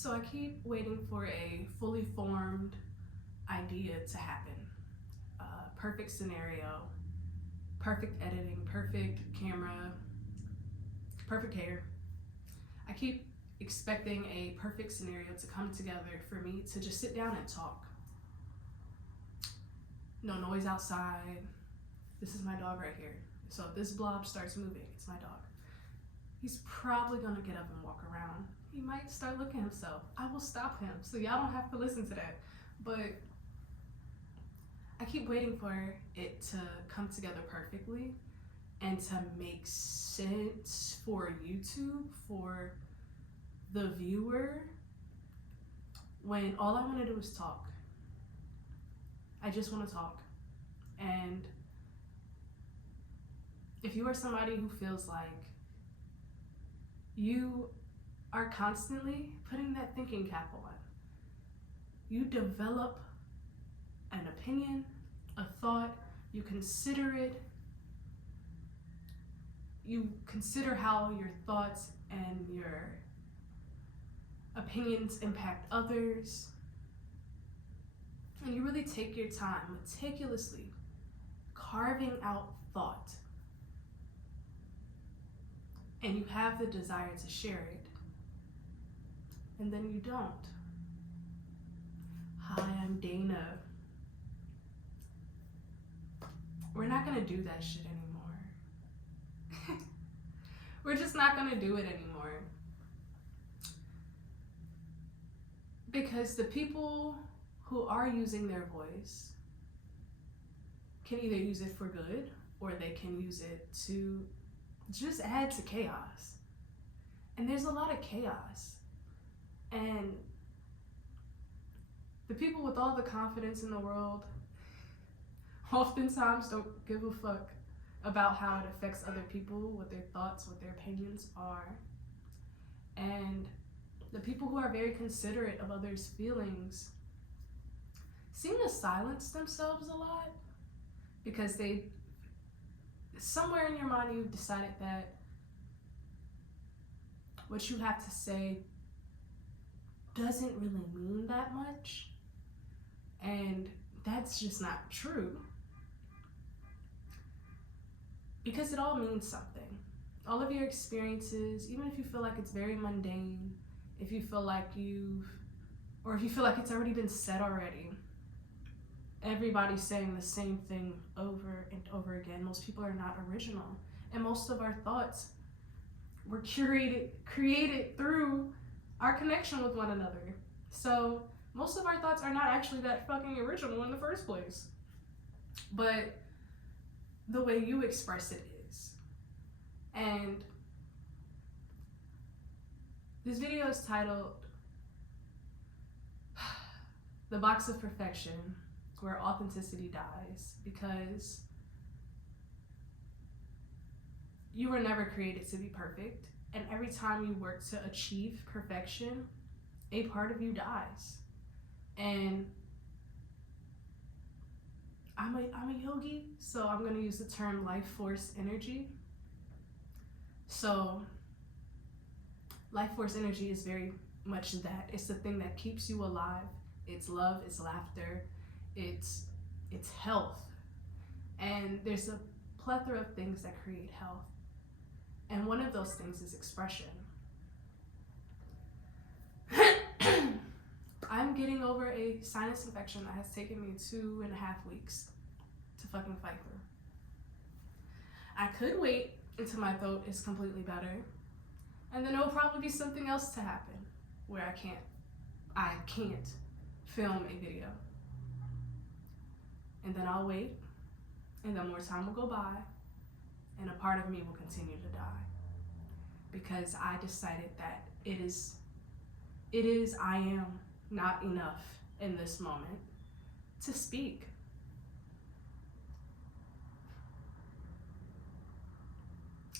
So I keep waiting for a fully formed idea to happen. Perfect scenario, perfect editing, perfect camera, perfect hair. I keep expecting a perfect scenario to come together for me to just sit down and talk. No noise outside. This is my dog right here. So if this blob starts moving, it's my dog. He's probably gonna get up and walk around. He might start looking himself. I will stop him, so y'all don't have to listen to that. But I keep waiting for it to come together perfectly and to make sense for YouTube, for the viewer, when all I want to do is talk. I just want to talk. And if you are somebody who feels like you are constantly putting that thinking cap on, you develop an opinion, a thought, you consider it, you consider how your thoughts and your opinions impact others, and you really take your time meticulously carving out thought, and you have the desire to share it, and then you don't. Hi, I'm Dana. We're not gonna do that shit anymore. We're just not gonna do it anymore. Because the people who are using their voice can either use it for good or they can use it to just add to chaos. And there's a lot of chaos. And the people with all the confidence in the world oftentimes don't give a fuck about how it affects other people, what their thoughts, what their opinions are. And the people who are very considerate of others' feelings seem to silence themselves a lot because they, somewhere in your mind, you've decided that what you have to say doesn't really mean that much. And that's just not true. Because it all means something. All of your experiences, even if you feel like it's very mundane, if you feel like or if you feel like it's already been said already, everybody's saying the same thing over and over again. Most people are not original. And most of our thoughts were created through our connection with one another. So most of our thoughts are not actually that fucking original in the first place. But the way you express it is. And this video is titled The Box of Perfection, Where Authenticity Dies, because you were never created to be perfect, and every time you work to achieve perfection, a part of you dies. And I'm a yogi, so I'm going to use the term life force energy. So life force energy is very much that. It's the thing that keeps you alive. It's love, it's laughter, it's health. And there's a plethora of things that create health. And one of those things is expression. I'm getting over a sinus infection that has taken me 2.5 weeks to fucking fight through. I could wait until my throat is completely better, and then it'll probably be something else to happen where I can't film a video. And then I'll wait, and then more time will go by, and a part of me will continue to die. Because I decided that I am not enough in this moment to speak.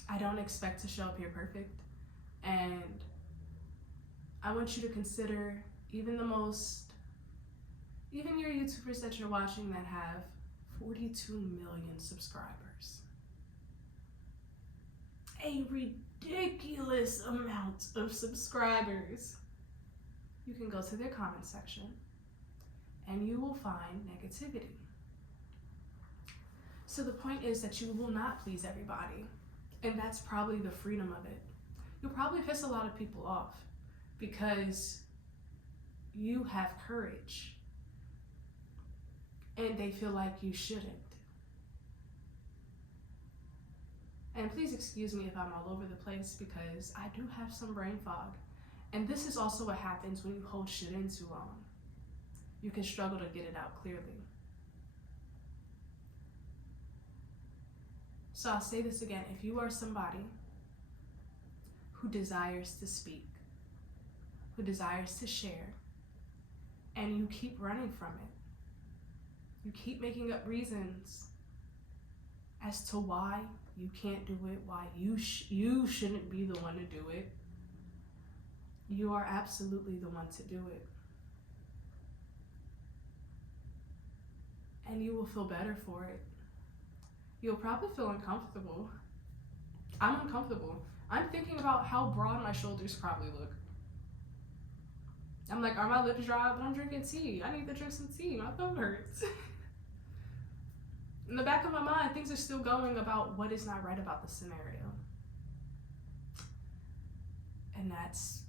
I don't expect to show up here perfect, and I want you to consider even your YouTubers that you're watching that have 42 million subscribers. A ridiculous amount of subscribers. you can go to their comment section and you will find negativity. So the point is that you will not please everybody, and that's probably the freedom of it. You'll probably piss a lot of people off because you have courage and they feel like you shouldn't. And please excuse me if I'm all over the place because I do have some brain fog. And this is also what happens when you hold shit in too long. You can struggle to get it out clearly. So I'll say this again. If you are somebody who desires to speak, who desires to share, and you keep running from it, you keep making up reasons as to why you can't do it, why you shouldn't be the one to do it, you are absolutely the one to do it. And you will feel better for it. You'll probably feel uncomfortable. I'm uncomfortable. I'm thinking about how broad my shoulders probably look. I'm like, are my lips dry? But I'm drinking tea. I need to drink some tea. My throat hurts. In the back of my mind, things are still going about what is not right about the scenario. And that's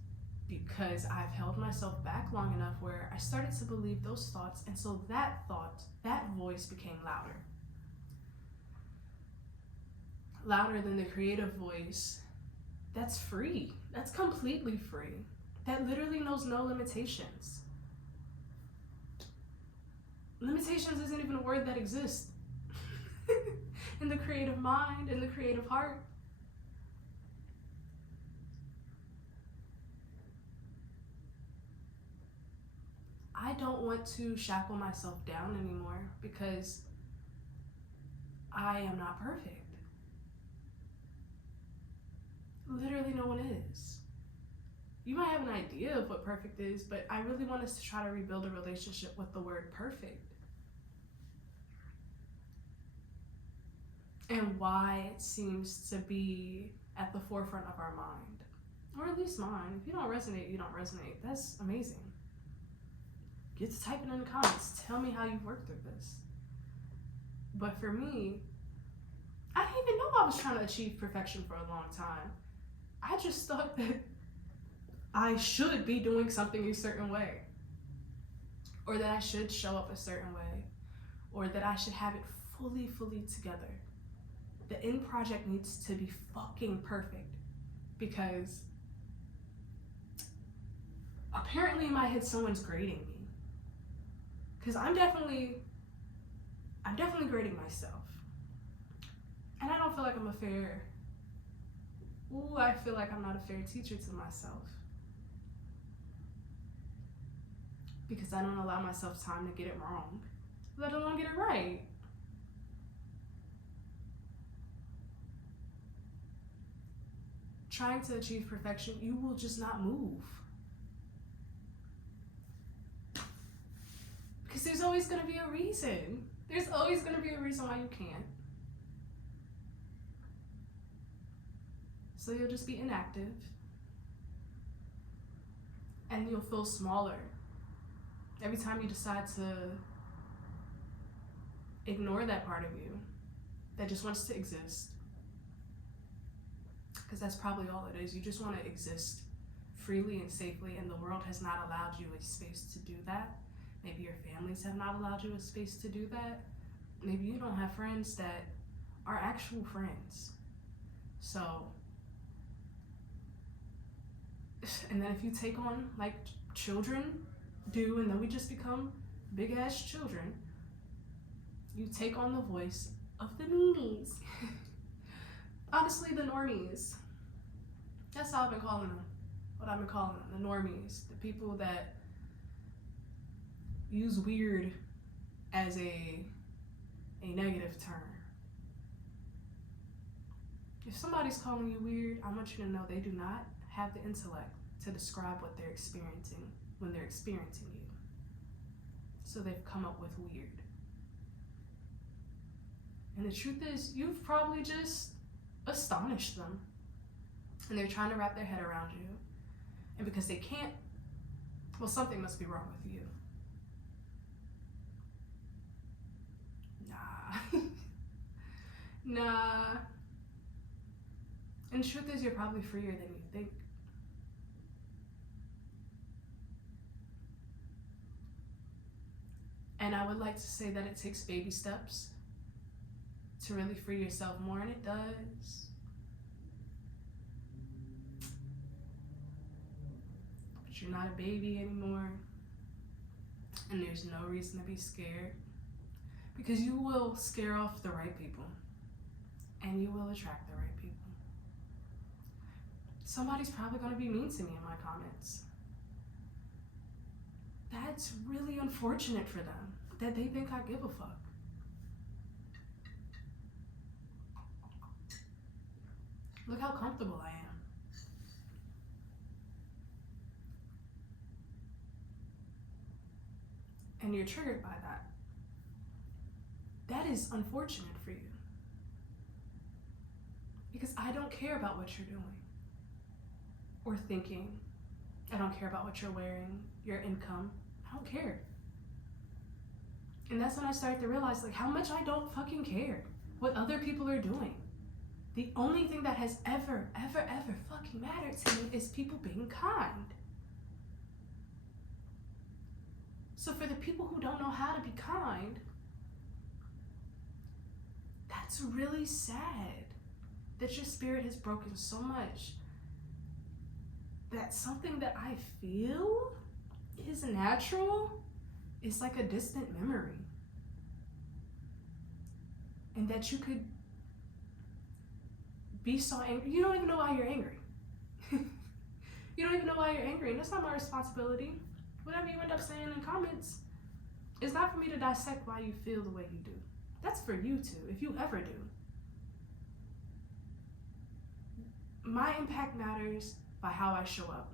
because I've held myself back long enough where I started to believe those thoughts. And so that thought, that voice became louder. Louder than the creative voice that's free. That's completely free. That literally knows no limitations. Limitations isn't even a word that exists in the creative mind, in the creative heart. I don't want to shackle myself down anymore because I am not perfect. Literally no one is. You might have an idea of what perfect is, but I really want us to try to rebuild a relationship with the word perfect. And why it seems to be at the forefront of our mind. Or at least mine. If you don't resonate, you don't resonate. That's amazing. Get to typing in the comments. Tell me how you've worked through this. But for me, I didn't even know I was trying to achieve perfection for a long time. I just thought that I should be doing something a certain way, or that I should show up a certain way, or that I should have it fully together. The end project needs to be fucking perfect because apparently in my head someone's grading me. Because I'm definitely grading myself. And I don't feel like I feel like I'm not a fair teacher to myself. Because I don't allow myself time to get it wrong, let alone get it right. Trying to achieve perfection, you will just not move. Because there's always going to be a reason. There's always going to be a reason why you can't. So you'll just be inactive. And you'll feel smaller. Every time you decide to ignore that part of you that just wants to exist. Because that's probably all it is. You just want to exist freely and safely, and the world has not allowed you a space to do that. Maybe your families have not allowed you a space to do that. Maybe you don't have friends that are actual friends. So, and then if you take on like children do, and then we just become big ass children, you take on the voice of the meanies. Honestly, the normies. That's how I've been calling them. What I've been calling them, the normies. The people that use weird as a negative term. If somebody's calling you weird, I want you to know they do not have the intellect to describe what they're experiencing when they're experiencing you. So they've come up with weird. And the truth is, you've probably just astonished them. And they're trying to wrap their head around you. And because they can't, well, something must be wrong with you. Nah. Nah. And the truth is, you're probably freer than you think. And I would like to say that it takes baby steps to really free yourself more, and it does. But you're not a baby anymore, and there's no reason to be scared, because you will scare off the right people, and you will attract the right people. Somebody's probably going to be mean to me in my comments. That's really unfortunate for them, that they think I give a fuck. Look how comfortable I am. And you're triggered by that. That is unfortunate for you. Because I don't care about what you're doing or thinking. I don't care about what you're wearing, your income. I don't care. And that's when I started to realize like how much I don't fucking care what other people are doing. The only thing that has ever fucking mattered to me is people being kind. So for the people who don't know how to be kind, that's really sad that your spirit has broken so much that something that I feel is natural is like a distant memory. And that you could be so angry. You don't even know why you're angry. You don't even know why you're angry, and that's not my responsibility. Whatever you end up saying in comments, it's not for me to dissect why you feel the way you do. That's for you to, if you ever do. My impact matters by how I show up.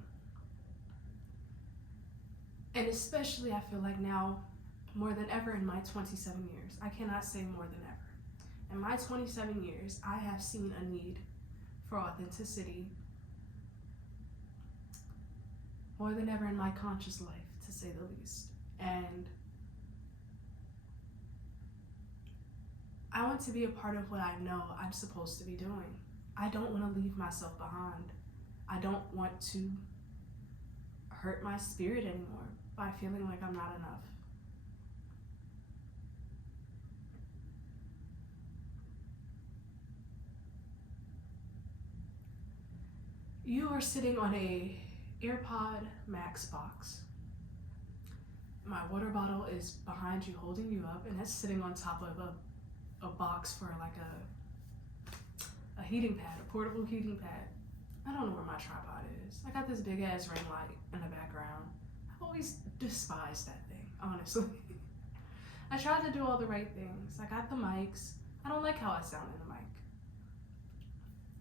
And especially I feel like now, more than ever in my 27 years, I cannot say more than ever. In my 27 years, I have seen a need for authenticity more than ever in my conscious life, to say the least. And I want to be a part of what I know I'm supposed to be doing. I don't want to leave myself behind. I don't want to hurt my spirit anymore by feeling like I'm not enough. You are sitting on a AirPod Max box. My water bottle is behind you, holding you up, and that's sitting on top of a box for like a heating pad, a portable heating pad. I don't know where my tripod is. I got this big ass ring light in the background. I've always despised that thing, honestly. I tried to do all the right things. I got the mics. I don't like how I sound in the mic.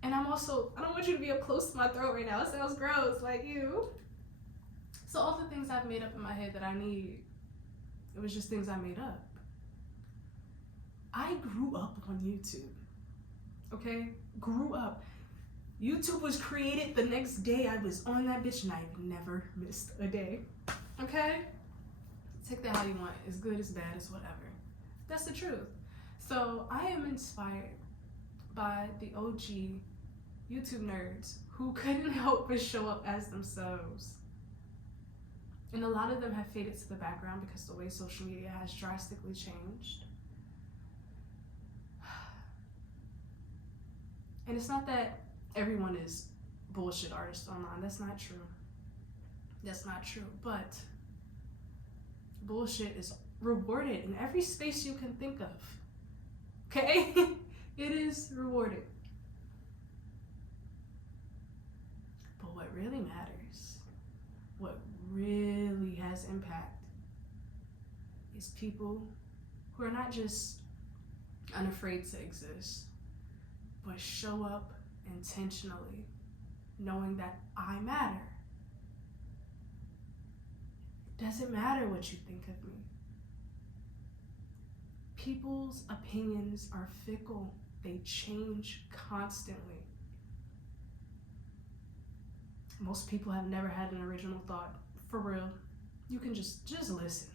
And I don't want you to be up close to my throat right now. It sounds gross, like you. So all the things I've made up in my head that I need, it was just things I made up. I grew up on YouTube, okay? Grew up. YouTube was created the next day I was on that bitch, and I've never missed a day, okay? Take that how you want, as good, as bad, as whatever. That's the truth. So I am inspired by the OG YouTube nerds who couldn't help but show up as themselves. And a lot of them have faded to the background because the way social media has drastically changed. And it's not that everyone is bullshit artists online. That's not true. That's not true. But bullshit is rewarded in every space you can think of. Okay? It is rewarded. But what really matters, what really has impact, is people who are not just unafraid to exist, but show up intentionally, knowing that I matter. It doesn't matter what you think of me. People's opinions are fickle. They change constantly. Most people have never had an original thought, for real. you can just listen.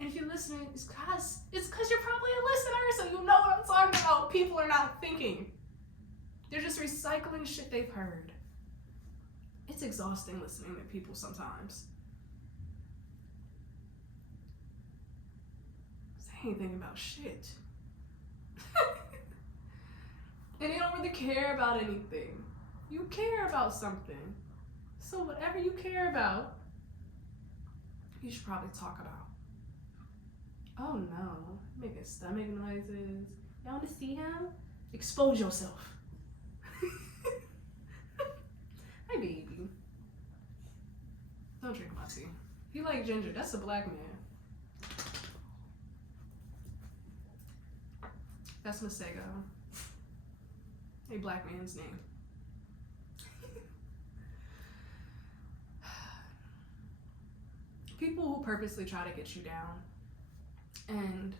And if you're listening, it's because you're probably a listener, so you know what I'm talking about. People are not thinking. They're just recycling shit they've heard. It's exhausting listening to people sometimes. They ain't thinking about shit. And they don't really care about anything. You care about something. So whatever you care about, you should probably talk about. Oh no, making stomach noises. Y'all want to see him? Expose yourself. Hi, baby. Don't drink my tea. You like ginger. That's a black man. That's Masego. A black man's name. People who purposely try to get you down. And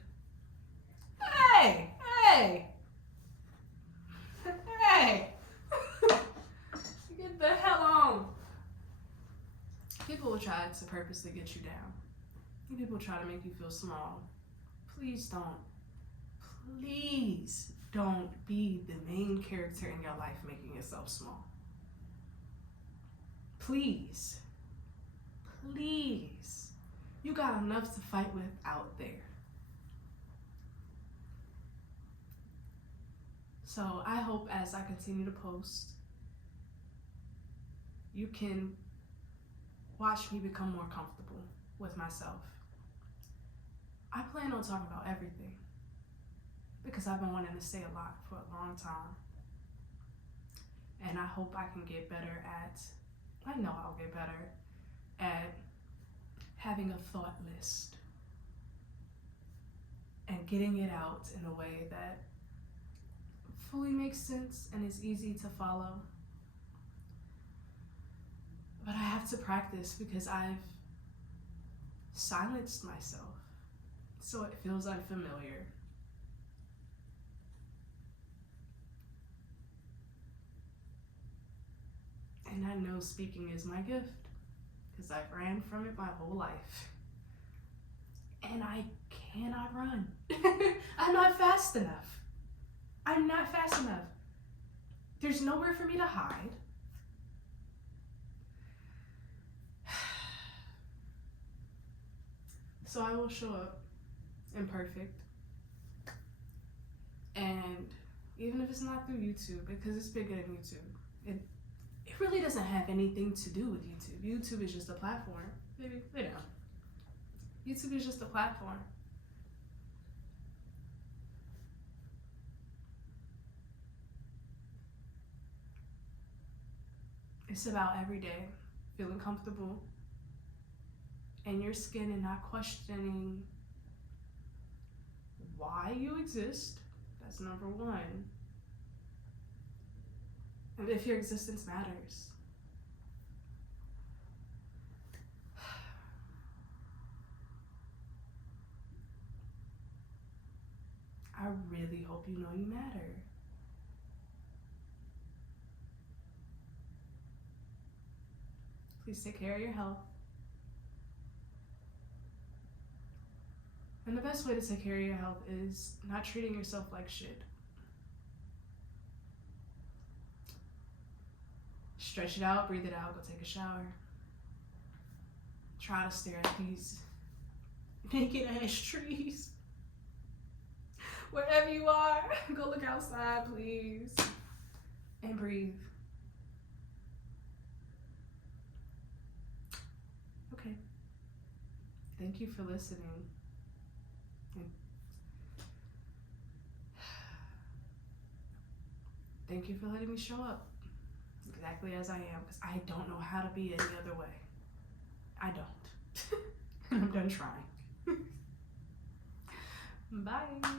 hey! Get the hell on. People will try to purposely get you down. People try to make you feel small. Please don't be the main character in your life making yourself small. Please. You got enough to fight with out there. So I hope as I continue to post, you can watch me become more comfortable with myself. I plan on talking about everything because I've been wanting to say a lot for a long time. And I hope I can get better I know I'll get better at having a thought list and getting it out in a way that fully makes sense and is easy to follow. But I have to practice because I've silenced myself, so it feels unfamiliar. And I know speaking is my gift because I've ran from it my whole life. And I cannot run. I'm not fast enough. There's nowhere for me to hide. So I will show up imperfect. And even if it's not through YouTube, because it's bigger than YouTube, it really doesn't have anything to do with YouTube. YouTube is just a platform. Maybe, YouTube is just a platform. It's about every day feeling comfortable in your skin and not questioning why you exist. That's number one. And if your existence matters. I really hope you know you matter. Please take care of your health. And the best way to take care of your health is not treating yourself like shit. Stretch it out, breathe it out, go take a shower. Try to stare at these naked ass trees. Wherever you are, go look outside, please. And breathe. Okay. Thank you for listening. Thank you for letting me show up exactly as I am, because I don't know how to be any other way. I don't. And I'm done trying. Bye.